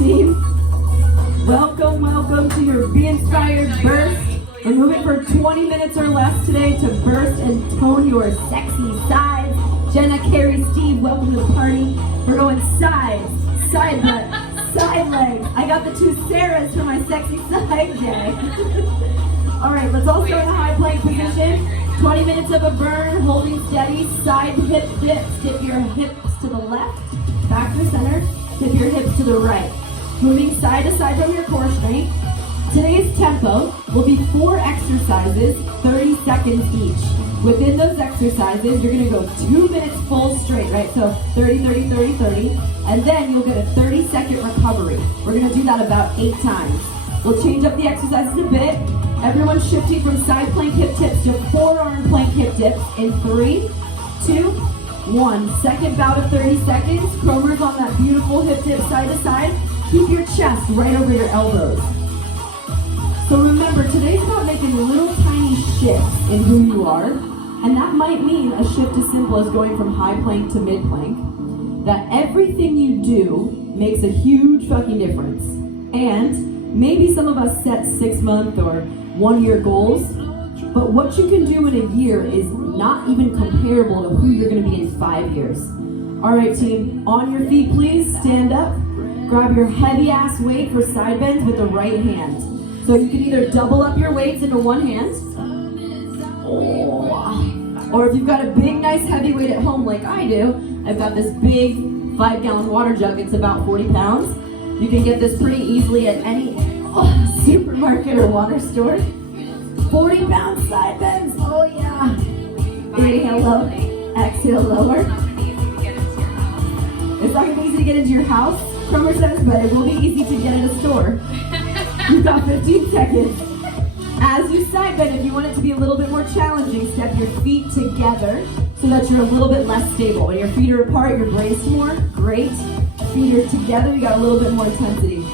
team. Welcome to your Be Inspired Burst. We're moving for 20 minutes or less today to burst and tone your sexy sides. Jenna, Carrie, Steve, welcome to the party. We're going sides, side butt, side legs. I got the two Sarahs for my sexy side day. All right, let's all start in a high plank position. 20 minutes of a burn, holding steady, side hip dips. Dip your hips to the left, back to center, dip your hips to the right. Moving side to side from your core strength. Today's tempo will be 4 exercises, 30 seconds each. Within those exercises, you're gonna go 2 minutes full straight, right? So 30, 30, 30, 30, and then you'll get a 30-second recovery. We're gonna do that about 8 times. We'll change up the exercises a bit. Everyone's shifting from side plank hip dips to forearm plank hip dips in 3, 2, 1. Second bout of 30 seconds. Chromers on that beautiful hip dip side to side. Keep your chest right over your elbows. So remember, today's about making little tiny shifts in who you are, and that might mean a shift as simple as going from high plank to mid plank. That everything you do makes a huge fucking difference. And maybe some of us set 6-month or 1-year goals, but what you can do in a year is not even comparable to who you're gonna be in 5 years. All right, team, on your feet, please, stand up. Grab your heavy ass weight for side bends with the right hand. So you can either double up your weights into one hand, or if you've got a big, nice heavy weight at home like I do, I've got this big 5-gallon water jug, it's about 40 pounds. You can get this pretty easily at any supermarket or water store. 40-pound side bends, oh yeah. Inhale low, exhale lower. It's not gonna be easy to get into your house, Cromer says, but it will be easy to get in a store. You've got 15 seconds. As you side bend, if you want it to be a little bit more challenging, step your feet together so that you're a little bit less stable. When your feet are apart, you're braced more. Great. Feet are together, you got a little bit more intensity.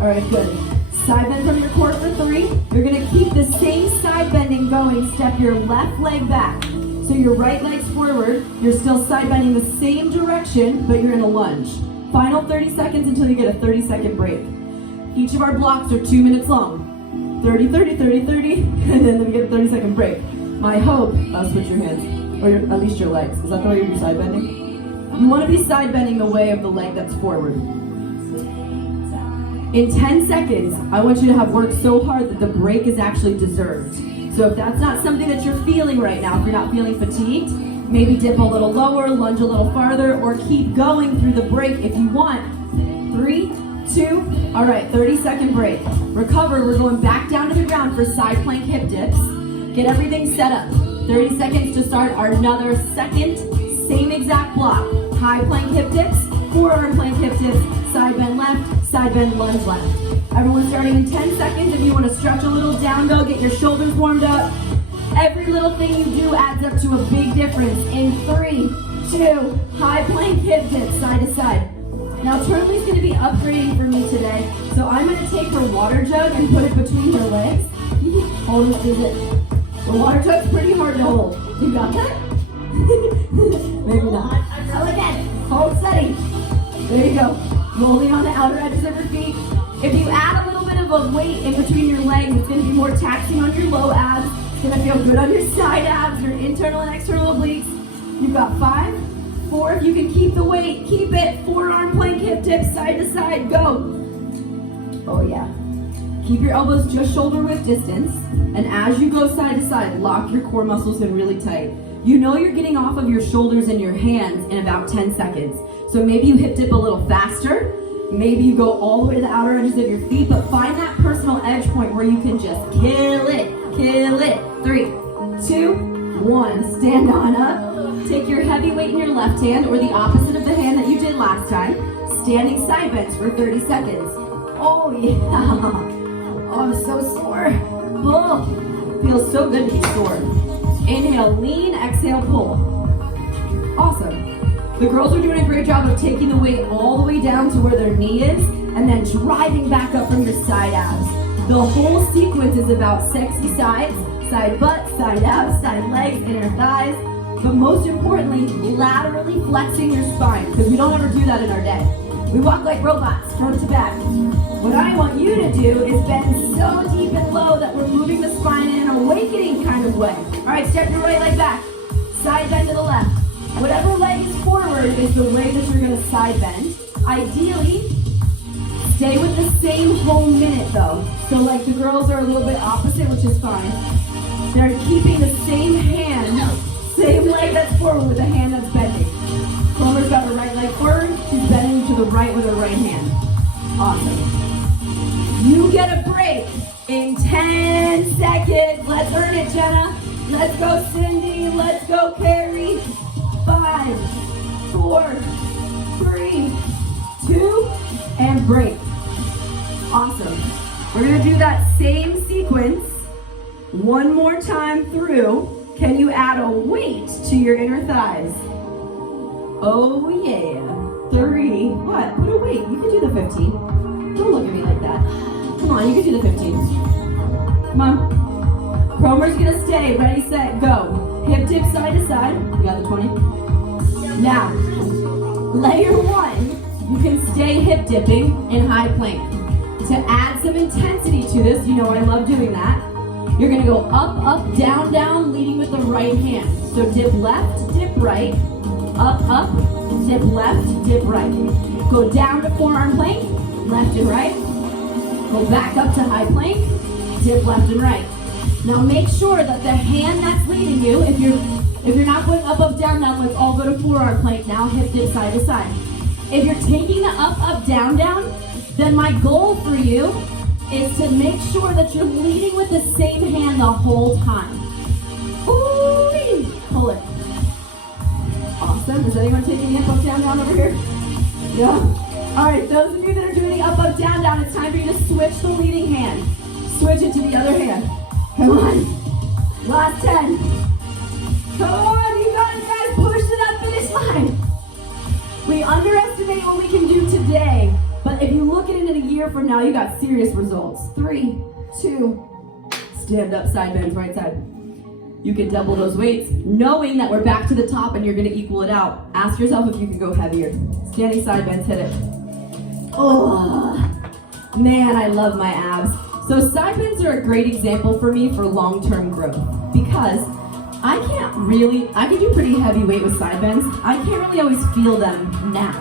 All right, good. Side bend from your core for 3. You're gonna keep the same side bending going. Step your left leg back. So your right leg's forward. You're still side bending the same direction, but you're in a lunge. Final 30 seconds until you get a 30-second break. Each of our blocks are 2 minutes long. 30, 30, 30, 30, and then we get a 30-second break. My hope, switch your hands, or at least your legs. Is that the way you're side bending? You want to be side bending the way of the leg that's forward. In 10 seconds, I want you to have worked so hard that the break is actually deserved. So if that's not something that you're feeling right now, if you're not feeling fatigued, maybe dip a little lower, lunge a little farther, or keep going through the break if you want. 3, 2, all right, 30-second break. Recover, we're going back down to the ground for side plank hip dips. Get everything set up. 30 seconds to start our another second, same exact block. High plank hip dips, forearm plank hip dips, side bend left, side bend lunge left. Everyone starting in 10 seconds. If you want to stretch a little down dog, get your shoulders warmed up. Every little thing you do adds up to a big difference. In 3, 2, high plank hip dips, side to side. Now Turley's going to be upgrading for me today, so I'm going to take her water jug and put it between her legs. Hold this, is it? The water jug's pretty hard to hold. You got that? Maybe not. Oh, again. Hold steady. There you go. Rolling on the outer edges of your feet. If you add a little bit of a weight in between your legs, it's going to be more taxing on your low abs. It's going to feel good on your side abs, your internal and external obliques. You've got 5, 4. If you can keep the weight, keep it. Forearm plank hip dips, side to side. Go. Oh, yeah. Keep your elbows just shoulder width distance. And as you go side to side, lock your core muscles in really tight. You know you're getting off of your shoulders and your hands in about 10 seconds. So maybe you hip dip a little faster. Maybe you go all the way to the outer edges of your feet, but find that personal edge point where you can just kill it, kill it. 3, 2, 1, stand on up. Take your heavy weight in your left hand or the opposite of the hand that you did last time. Standing side bends for 30 seconds. Oh yeah, oh I'm so sore. Oh, feels so good to be sore. Inhale, lean, exhale, pull. Awesome. The girls are doing a great job of taking the weight all the way down to where their knee is and then driving back up from your side abs. The whole sequence is about sexy sides, side butt, side abs, side legs, inner thighs, but most importantly, laterally flexing your spine, because we don't ever do that in our day. We walk like robots, front to back. What I want you to do is bend so deep and low that we're moving the spine in an awakening kind of way. All right, step your right leg back. Side bend to the left. Whatever leg is forward is the way that you're gonna side bend. Ideally, stay with the same whole minute though. So like the girls are a little bit opposite, which is fine. They're keeping the same hand, same leg that's forward with the hand that's bending. Chloe's got her right leg forward, she's bending to the right with her right hand. Awesome. You get a break in 10 seconds. Let's earn it, Jenna. Let's go, Cindy. Let's go, Carrie. 5, 4, 3, 2, and break. Awesome. We're gonna do that same sequence one more time through. Can you add a weight to your inner thighs? Oh yeah. 3, what? Put a weight. You can do the 15. Don't look at me like that. Come on, you can do the 15. Come on. Cromer's gonna stay. Ready, set, go. Hip dip side to side. You got the 20? Now, layer 1, you can stay hip dipping in high plank. To add some intensity to this, you know I love doing that. You're gonna go up, up, down, down, leading with the right hand. So dip left, dip right. Up, up, dip left, dip right. Go down to forearm plank, left and right. Go back up to high plank, dip left and right. Now make sure that the hand that's leading you, if you're not going up, up, down, down, let's all go to forearm plank now, hip dip side to side. If you're taking the up, up, down, down, then my goal for you is to make sure that you're leading with the same hand the whole time. Ooh, pull it. Awesome. Is anyone taking the up, up, down, down over here? Yeah? All right, those of you that are doing the up, up, down, down, it's time for you to switch the leading hand. Switch it to the other hand. Come on. Last 10. Come on, you got it, guys. Push to that finish line. We underestimate what we can do today, but if you look at it in a year from now, you got serious results. 3, 2, stand up, side bends, right side. You can double those weights, knowing that we're back to the top and you're gonna equal it out. Ask yourself if you can go heavier. Standing side bends, hit it. Oh, man, I love my abs. So side bends are a great example for me for long-term growth because I can do pretty heavy weight with side bends. I can't really always feel them now.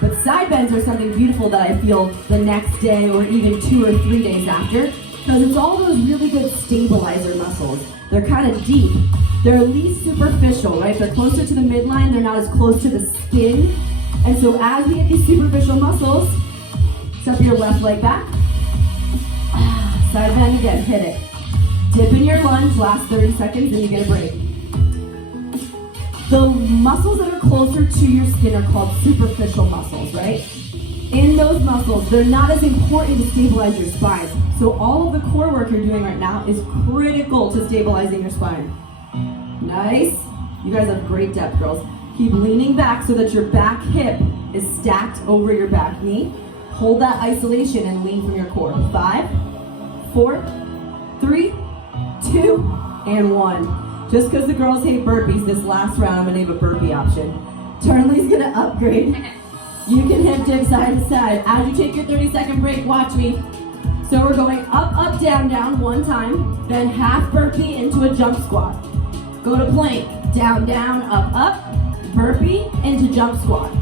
But side bends are something beautiful that I feel the next day or even 2 or 3 days after because it's all those really good stabilizer muscles. They're kind of deep. They're least superficial, right? They're closer to the midline. They're not as close to the skin. And so as we get these superficial muscles, step your left leg back. Side bend again, hit it. Dip in your lunge, last 30 seconds, and you get a break. The muscles that are closer to your skin are called superficial muscles, right? In those muscles, they're not as important to stabilize your spine. So all of the core work you're doing right now is critical to stabilizing your spine. Nice. You guys have great depth, girls. Keep leaning back so that your back hip is stacked over your back knee. Hold that isolation and lean from your core. 5, 4, 3, 2, and 1. Just because the girls hate burpees, this last round I'm gonna have a burpee option. Turnley's gonna upgrade. You can hip dip side to side. As you take your 30-second break, watch me. So we're going up, up, down, down one time, then half burpee into a jump squat. Go to plank, down, down, up, up, burpee into jump squat.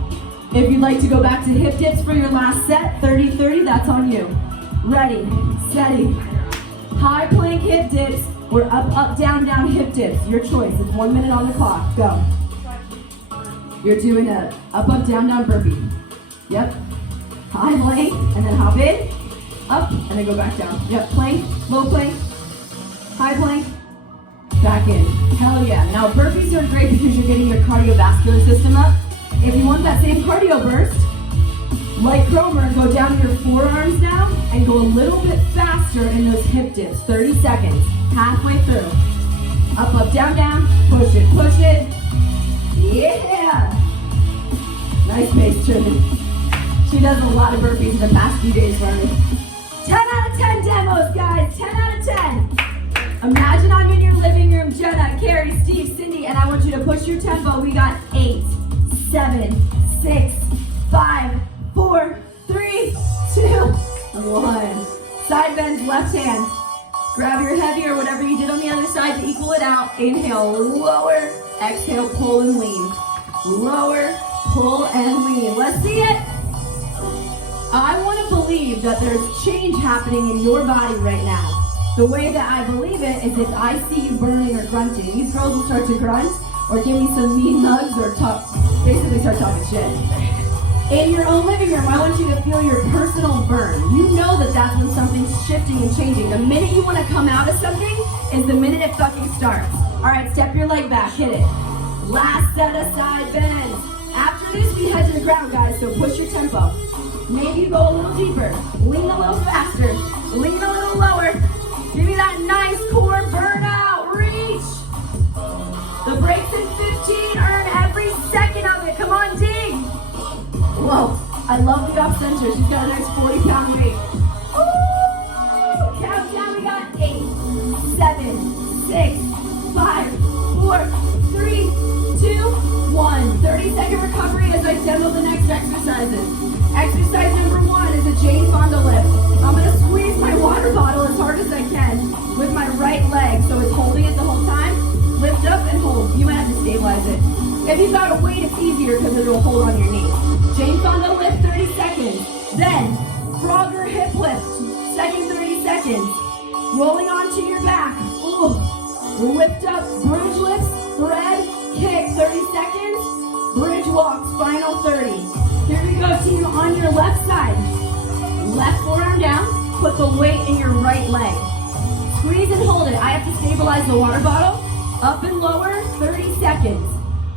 If you'd like to go back to hip dips for your last set, 30-30, that's on you. Ready, steady. High plank hip dips, or up, up, down, down hip dips. Your choice, it's 1 minute on the clock, go. You're doing a up, up, down, down burpee. Yep. High plank, and then hop in, up, and then go back down. Yep, plank, low plank, high plank, back in. Hell yeah. Now burpees are great because you're getting your cardiovascular system up. If you want that same cardio burst, like Cromer, go down to your forearms now and go a little bit faster in those hip dips. 30 seconds, halfway through. Up, up, down, down, push it, push it. Yeah! Nice pace, Trinity. She does a lot of burpees in the past few days for me. 10 out of 10 demos, guys, 10 out of 10. Imagine I'm in your living room, Jenna, Carrie, Steve, Cindy, and I want you to push your tempo. We got 8, 7, 6, 5, 4, 4, 3, 2, 1. Side bends, left hand. Grab your heavy or whatever you did on the other side to equal it out. Inhale, lower. Exhale, pull and lean. Lower, pull and lean. Let's see it. I want to believe that there's change happening in your body right now. The way that I believe it is if I see you burning or grunting. These girls will start to grunt or give me some mean mugs or basically start talking shit. In your own living room, I want you to feel your personal burn. You know that that's when something's shifting and changing. The minute you want to come out of something is the minute it fucking starts. All right, step your leg back, hit it. Last set of side bends. After this, we head to the ground, guys, so push your tempo. Maybe you go a little deeper, lean a little faster, lean a little lower. Give me that nice core burnout, reach. The break's in 15, earn every second of it. Come on, dig. Whoa, I love the off center. She's got a nice 40-pound weight. Ooh, count down. We got 8, 7, 6, 5, 4, 3, 2, 1. 30-second recovery as I demo the next exercises. Exercise number 1 is a Jane Fonda lift. I'm going to squeeze my water bottle as hard as I can with my right leg, so it's holding it the whole time. Lift up and hold. You might have to stabilize it. If you've got a weight, it's easier because it'll hold on your knee. Jane Fonda lift, 30 seconds. Then, Frogger hip lift, second 30 seconds. Rolling onto your back. Ooh. Lift up, bridge lifts, thread, kick, 30 seconds. Bridge walks, final 30. Here we go, team, on your left side. Left forearm down, put the weight in your right leg. Squeeze and hold it. I have to stabilize the water bottle. Up and lower, 30 seconds.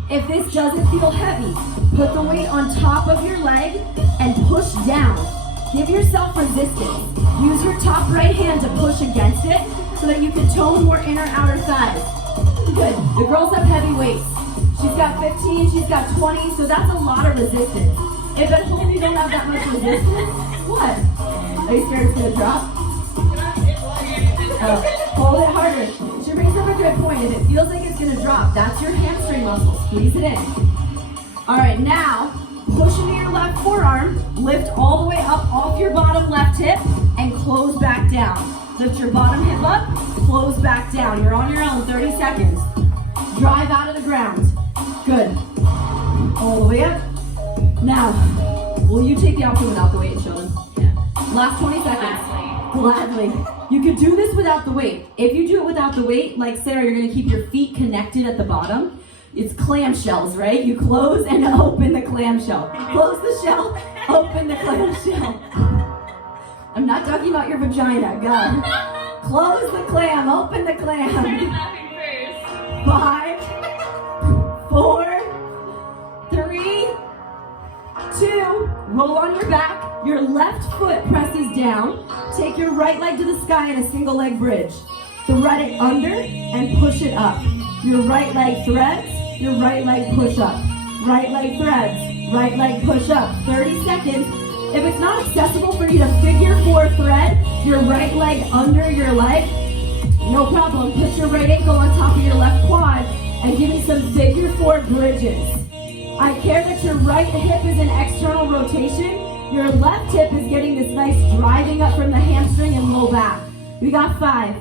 If this doesn't feel heavy, put the weight on top of your leg and push down. Give yourself resistance. Use your top right hand to push against it so that you can tone more inner outer thighs. Good. The girls have heavy weights. She's got 15, she's got 20, so that's a lot of resistance. If at home you don't have that much resistance, what? Are you scared it's gonna drop? Hold it harder. She brings up a good point. If it feels like it's gonna drop, that's your hamstring muscle. Squeeze it in. All right, now push into your left forearm, lift all the way up off your bottom left hip, and close back down. Lift your bottom hip up, close back down. You're on your own, 30 seconds. Drive out of the ground. Good. All the way up. Now, will you take the option without the weight and show them? Yeah. Last 20 seconds. Gladly. You could do this without the weight. If you do it without the weight, like Sarah, you're going to keep your feet connected at the bottom. It's clam shells, right? You close and open the clamshell. Close the shell, open the clamshell. I'm not talking about your vagina, God. Close the clam, open the clam. 5, 4, 3, 2, roll on your back. Your left foot presses down. Take your right leg to the sky in a single leg bridge. Thread it under and push it up. Your right leg threads, your right leg push up. Right leg threads, right leg push up. 30 seconds. If it's not accessible for you to figure 4 thread your right leg under your leg, no problem. Put your right ankle on top of your left quad and give me some figure 4 bridges. I care that your right hip is in external rotation. Your left hip is getting this nice driving up from the hamstring and low back. We got 5,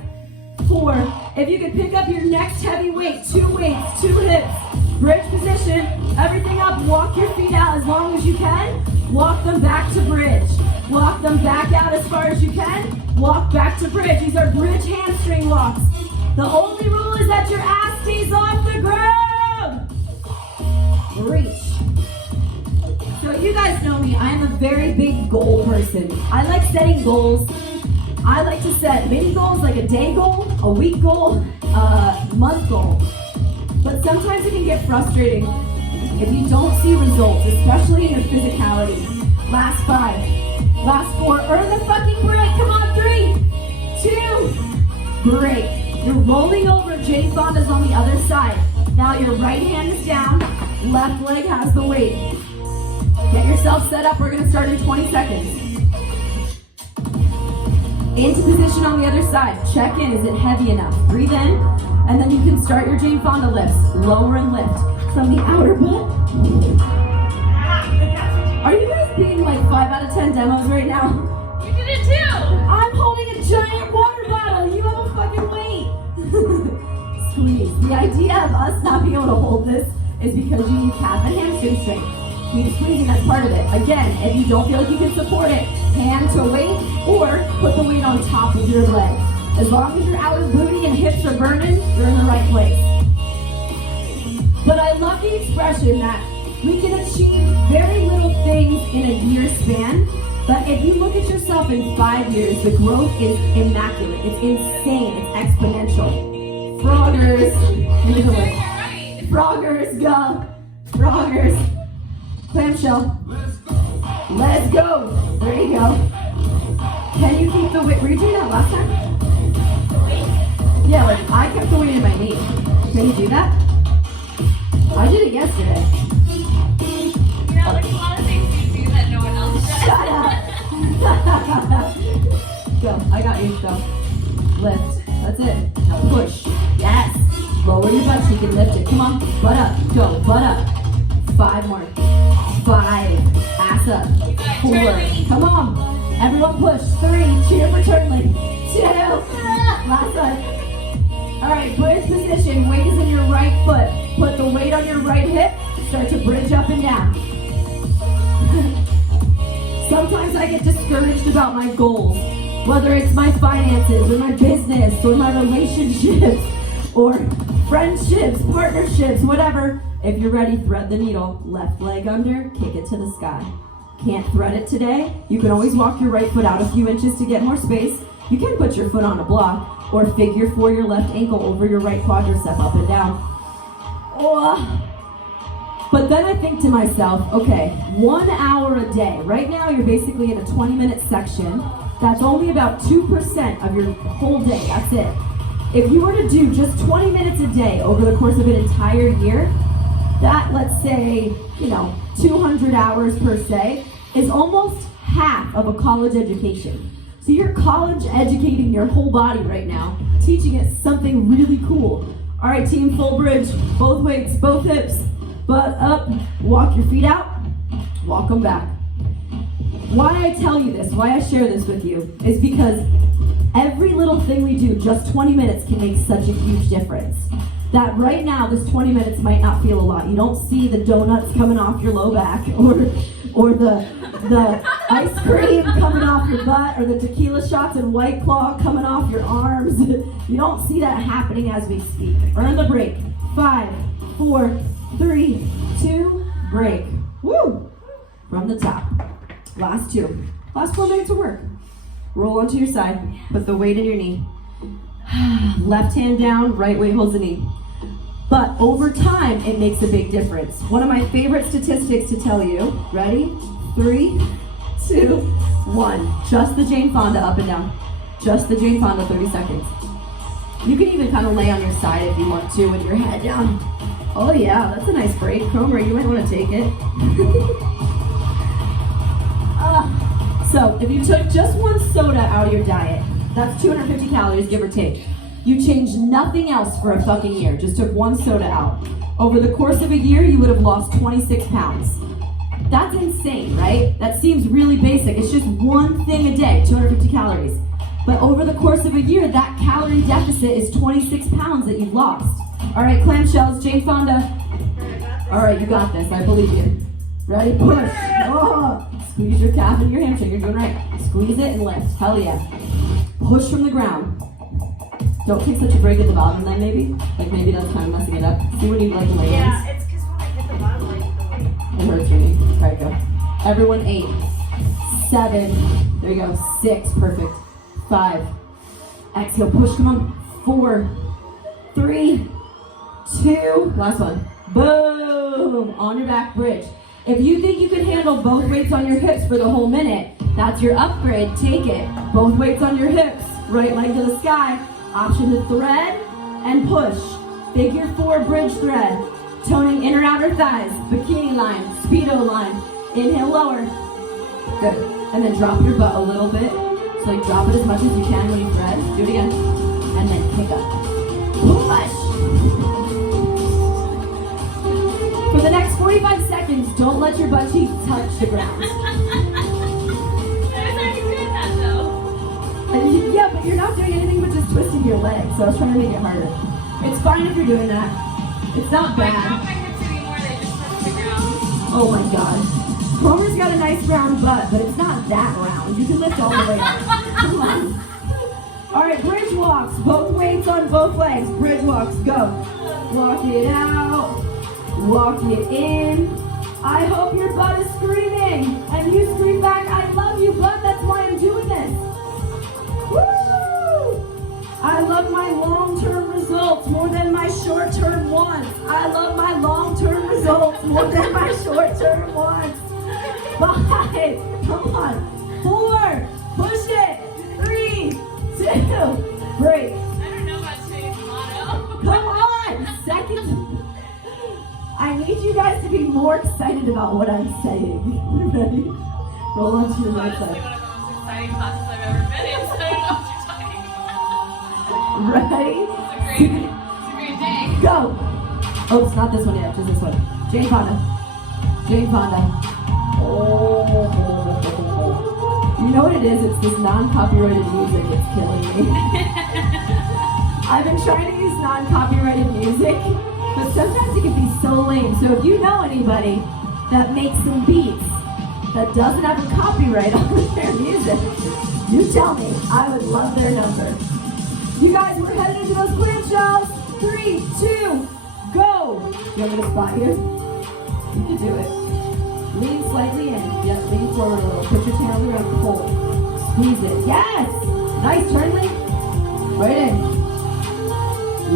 4. If you could pick up your next heavy weight, 2 weights, 2 hips, bridge position, everything up, walk your feet out as long as you can, walk them back to bridge. Walk them back out as far as you can, walk back to bridge. These are bridge hamstring walks. The only rule is that your ass stays off the ground. Reach. So you guys know me, I am a very big goal person. I like setting goals. I like to set mini goals, like a day goal, a week goal, a month goal. But sometimes it can get frustrating if you don't see results, especially in your physicality. Last 5, last 4, earn the fucking break. Come on, 3, 2, break. You're rolling over, Jane Fonda's on the other side. Now your right hand is down, left leg has the weight. Get yourself set up, we're gonna start in 20 seconds. Into position on the other side. Check in, is it heavy enough? Breathe in, and then you can start your Jane Fonda lifts. Lower and lift from the outer butt. Are you guys being like 5 out of 10 demos right now? You did it too! I'm holding a giant water bottle. You have a fucking weight. Squeeze. The idea of us not being able to hold this is because you need calf and hamstring strength. Keep squeezing, that's part of it. Again, if you don't feel like you can support it, hand to weight or put the weight on top of your leg. As long as your outer booty and hips are burning, you're in the right place. But I love the expression that we can achieve very little things in a year span, but if you look at yourself in 5 years, the growth is immaculate. It's insane. It's exponential. Froggers. Froggers, go. Froggers. Clamshell. Let's go. There you go. Can you keep the weight? Were you doing that last time? Yeah, like I kept the weight in my knee. Can you do that? I did it yesterday. Yeah, there's a lot of things you do that no one else does. Shut up. Go. I got you. Go. Lift. That's it. Now push. Yes. Lower your butt so you can lift it. Come on. Butt up. Go. Butt up. 5 more. 5. Ass up. 4. Come on. Everyone push. 3. Cheer for turtling. 2. Last one. Alright, bridge position. Weight is in your right foot. Put the weight on your right hip. Start to bridge up and down. Sometimes I get discouraged about my goals. Whether it's my finances or my business or my relationships or friendships, partnerships, whatever. If you're ready, thread the needle. Left leg under, kick it to the sky. Can't thread it today? You can always walk your right foot out a few inches to get more space. You can put your foot on a block or figure 4 your left ankle over your right quadricep up and down. Oh. But then I think to myself, okay, 1 hour a day. Right now you're basically in a 20-minute section. That's only about 2% of your whole day, that's it. If you were to do just 20 minutes a day over the course of an entire year, that, let's say, 200 hours per se, is almost half of a college education. So you're college educating your whole body right now, teaching it something really cool. All right, team, full bridge, both weights, both hips, butt up, walk your feet out, walk them back. Why I tell you this, why I share this with you, is because every little thing we do, just 20 minutes can make such a huge difference. That right now, this 20 minutes might not feel a lot. You don't see the donuts coming off your low back or the ice cream coming off your butt or the tequila shots and White Claw coming off your arms. You don't see that happening as we speak. Earn the break. 5, 4, 3, 2, break. Woo! From the top. Last 2. Last 4 minutes of work. Roll onto your side. Put the weight in your knee. Left hand down, right weight holds the knee. But over time, it makes a big difference. One of my favorite statistics to tell you. Ready? 3, 2, 1. Just the Jane Fonda up and down. Just the Jane Fonda, 30 seconds. You can even kind of lay on your side if you want to with your head down. Oh yeah, that's a nice break. Cromer, you might want to take it. So if you took just 1 soda out of your diet, that's 250 calories, give or take. You changed nothing else for a fucking year, just took 1 soda out. Over the course of a year, you would have lost 26 pounds. That's insane, right? That seems really basic. It's just 1 thing a day, 250 calories. But over the course of a year, that calorie deficit is 26 pounds that you've lost. All right, Clam Shells, Jane Fonda. All right, you got this, I believe you. Ready, push. Oh. Squeeze your calf and your hamstring, you're doing right. Squeeze it and lift, hell yeah. Push from the ground. Don't take such a break at the bottom then maybe. Like maybe that's kind of messing it up. See when you like lands? Yeah, it's because when I hit the bottom, like the weight. It hurts your knee. All right, go. Everyone 8, 7, there you go, 6, perfect. 5, exhale, push, come on. 4, 3, 2, last one. Boom, on your back bridge. If you think you can handle both weights on your hips for the whole minute, that's your upgrade, take it. Both weights on your hips, right leg to the sky. Option to thread and push. Figure 4 bridge thread. Toning inner outer thighs, bikini line, speedo line. Inhale lower. Good. And then drop your butt a little bit. So like drop it as much as you can when you thread. Do it again. And then kick up. Push. For the next 45 seconds, don't let your butt cheeks touch the ground. doing anything but just twisting your legs, so I was trying to make it harder. It's fine if you're doing that. It's not I bad. drop my hips anymore, they just touch the ground. Oh my god. Homer's got a nice round butt, but it's not that round. You can lift all the way up. Come on. Alright, bridge walks. Both weights on both legs. Bridge walks, go. Walk it out. Walk it in. I hope your butt is screaming. And you scream back, I love you, butt. That's why I'm doing this. Woo! I love my long-term results more than my short-term ones. I love my long-term results more than my short-term ones. 5, come on. 4, push it. 3, 2, break. I don't know about today's motto. Come on, second. I need you guys to be more excited about what I'm saying. Ready? Roll onto your right Honestly, side. one of the most exciting classes I've ever been in, so I don't know what you're talking about. Ready? It's a great day. Go! Oh, it's not this one yet, just this one. Jane Fonda. Jane Fonda. Oh. You know what it is? It's this non-copyrighted music. It's killing me. I've been trying to use non-copyrighted music, but sometimes it can be so lame. So if you know anybody that makes some beats that doesn't have a copyright on their music, you tell me. I would love their number. You guys, we're headed into those clam shells. 3, 2, go. You want me to spot you? You can do it. Lean slightly in. Yes, lean forward a little. Put your tail around the pole. Squeeze it. Yes! Nice, turn link. Right in.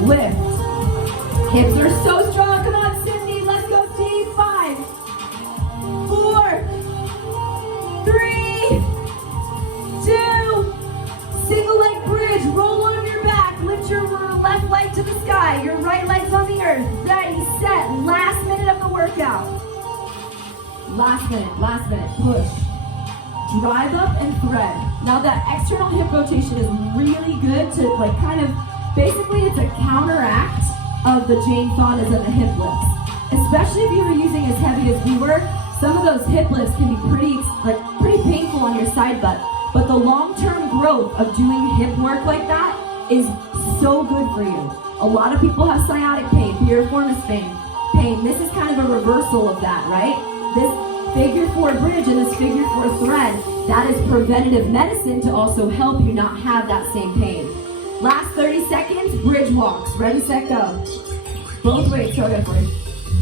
Lift. Hips are so strong. Come on, Cindy. Let's go, team. 5, 4, 3, 2, single leg bridge. Roll on your back. Lift your left leg to the sky. Your right leg's on the earth. Ready, set. Last minute of the workout. Last minute, push. Drive up and thread. Now that external hip rotation is really good to kind of, basically it's a counteract of the Jane Fondas and the hip lifts. Especially if you were using as heavy as we were, some of those hip lifts can be pretty painful on your side butt. But the long-term growth of doing hip work like that is so good for you. A lot of people have sciatic pain, piriformis pain. This is kind of a reversal of that, right? This figure 4 bridge and this figure 4 thread, that is preventative medicine to also help you not have that same pain. Last 30 seconds, bridge walks. Ready, set, go. Both weights, so good for you.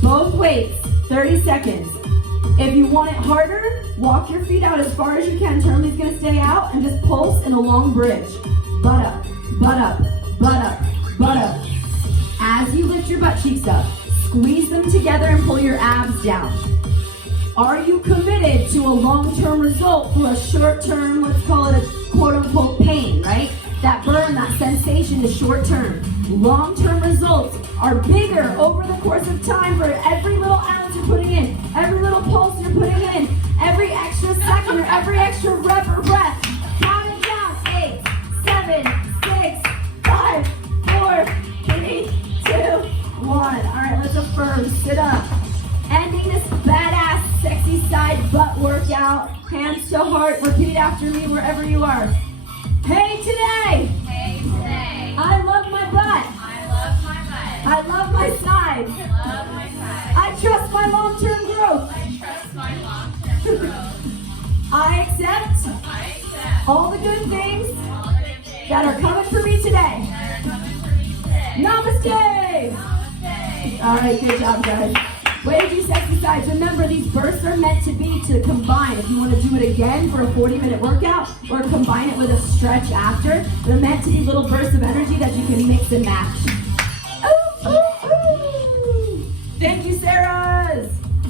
Both weights, 30 seconds. If you want it harder, walk your feet out as far as you can. Turley's gonna stay out and just pulse in a long bridge. Butt up, butt up, butt up, butt up. As you lift your butt cheeks up, squeeze them together and pull your abs down. Are you committed to a long-term result for a short-term, let's call it a quote-unquote pain, right? That burn, that sensation is short-term. Long-term results are bigger over the course of time for every little ounce you're putting in, every little pulse you're putting in, every extra second or every extra rep or breath. Count it down. 8, 7, 6, 5, 4, 3, 2, 1. All right, let's affirm. Sit up. Ending this badass, sexy side butt workout. Hands to heart. Repeat after me wherever you are. Hey today! Hey today. I love my butt. I love my butt. I love my side. I love my side. I trust my long-term growth. I trust my long-term growth. I accept I accept all the good things all the good things that are coming for me today. that are coming for me today. Namaste! Namaste. All right, good job, guys. Way to do sexy sides. Remember, these bursts are meant to be to combine. If you want to do it again for a 40-minute workout or combine it with a stretch after, they're meant to be little bursts of energy that you can mix and match.